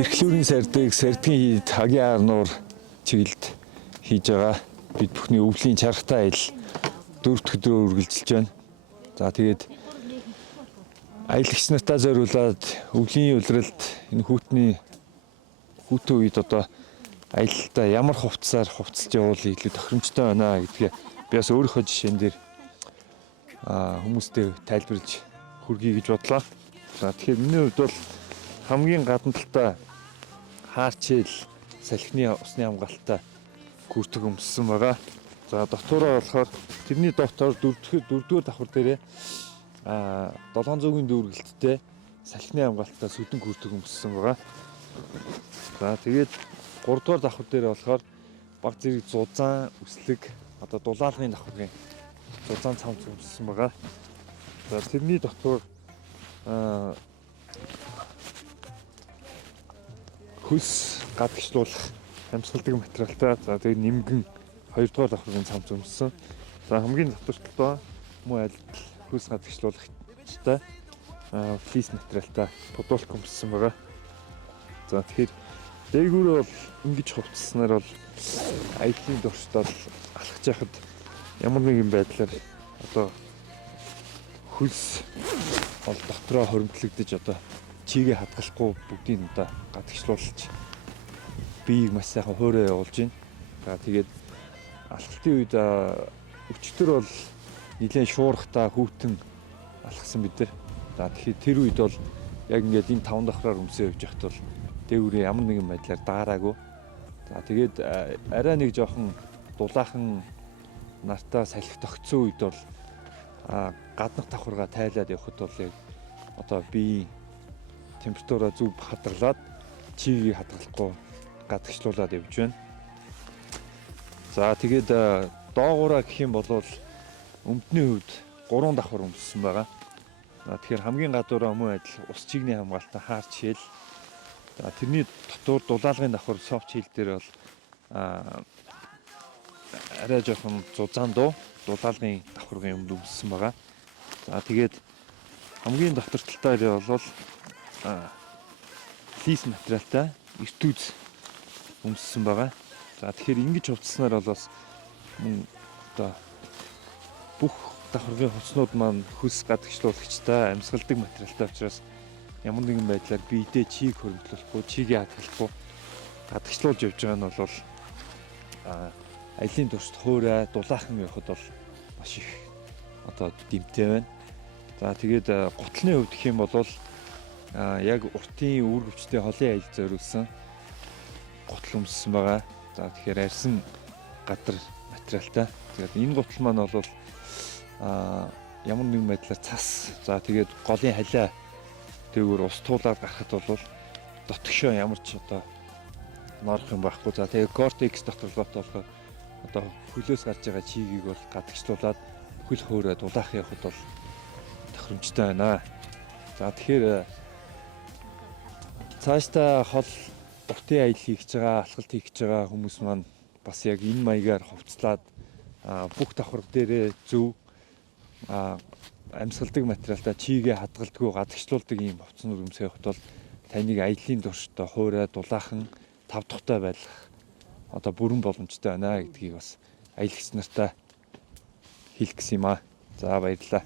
Тэрхлүүрийн сардыг сардгийн хагийн арнуур чиглэлд хийж байгаа. Бид бүхний өвлийн чаргатай аялал 4 дахь өдрөөр үргэлжилж байна. За тэгээд аялагч нартаа зориулаад өвлийн улиралд энэ хүүтэн үед одоо аялалтаа ямар хувцсаар хувцалж явуул илүү тохиромжтой байна гэдгээ би бас өөрийнхөө жишээн дээр хүмүүстээ тайлбарлаж хүргэе гэж бодлоо. За тэгэхээр миний хувьд бол хамгийн гадна талтай хаарчил салхины усны хамгаалалтаа хүртэг өмссөн байгаа. За дотоороо болохоор тэрний дотор 4-р давхар дээрээ 700-ийн дүүргэлттэй салхины хамгаалтаа сүдэн хүртэг өмссөн байгаа. За тэгээд 3-р давхар дээр болохоор баг зэрэг зузаан, үслэг одоо дулаалгын давхаргийн зузаан цамц өмссөн байгаа. За тэрний дотор хөлс гадагшлуулах амьсгалдаг материалтай. За тэгээд нимгэн 2-р давхаргийн цамц өмссөн. За хамгийн дотортолтой мөн аль хөлс гадагшлуулагчтай флис материалтай подолк өмссөн байгаа. За тэгэхээр дээгүүрээ бол ингэж хувцснаар бол аяллаа дуршдаа алхаж яхад ямар нэгэн байдлаар одоо хөлс бол дотроо хоримтлагдаж одоо чигээ хадгалахгүй бүгдийг одоо гадагшлуулж биеийг маш сайхан хуурай явуулж байна. За тэгээд алхалтын үед өчтөр бол нэлээд шуурхтаа хүүтэн алхсан бид нар. За тэгэхээр тэр үед бол яг ингээд энэ 5 давхраар өмсөө явж байхад бол дээгүүрээ ямар нэгэн байдлаар даараагүй. За тэгээд арай нэг жоохон дулаахан нартаа салхи тогтсон үед бол гаднах давхаргаа тайлаад явхад бол яг одоо биеийн температураа зөв хадгалаад чигийг хадгалахгүй гадагшлуулаад явж байна. За тэгээд доогуура гэх юм бол өмдний хувьд 3 давхар өмссөн байгаа. Тэгэхээр хамгийн гадуураа мөн адил ус чигний хамгаалалтаа хаарч хэл. За тэрний дотор дулаалгын давхар софт хил дээр бол арай жоохон зузаан дулаалгын давхаргийн өмд өмссөн байгаа. За тэгээд хамгийн дотортолтой бол флис материалтай эртүүз өмссөн байгаа. За тэгэхээр ингэж хувцснаар бол бас одоо бүх давхаргийн хувцснууд маань хөлс гадагшлуулагчтай амьсгалдаг материалтай учраас ямар нэгэн байдлаар биедээ чийг хөрөнгөлөхгүй, чигээ хадгалахгүй гадагшлуулж явж байгаа нь бол аялын туршид хуурай дулаахан явахад бол маш их одоо дэмтэй байна. За тэгээд гутлын хувьд гэх юм бол яг уртын үүр хүчтэй холын аялал зориулсан гутал өмссөн байгаа. За тэгэхээр арьсан гадар материалтай. Тэгээд энэ гутал маань бол ямар нэгэн байдлаар цас. За тэгээд голын халиа дээгүүр ус туулаад гарахад бол дотгошоо ямар ч одоо норох юм байхгүй. За тэгээд кортекс доторлогот болохоор одоо хөлөөс гарч байгаа чигийг бол гадагшлуулаад хөл хөөрэ дулаах явахад бол тохиромжтой байна. За тэгэхээр цаашдаа хол уртын аялал хийж байгаа, алхалт хийж байгаа хүмүүс маань бас яг энэ маягаар хувцлаад бүх давхар дээрээ зөв амьсгалдаг материалтай чигээ хадгалдаггүй гадагшлуулдаг ийм хувцснууд өмсөх явахад бол таныг аяллаа туршид хуурай дулаахан тав дахьтай байлгах одоо бүрэн боломжтой байна гэдгийг бас аялагч нартаа хэлэх гэсэн юм аа. За баярлалаа.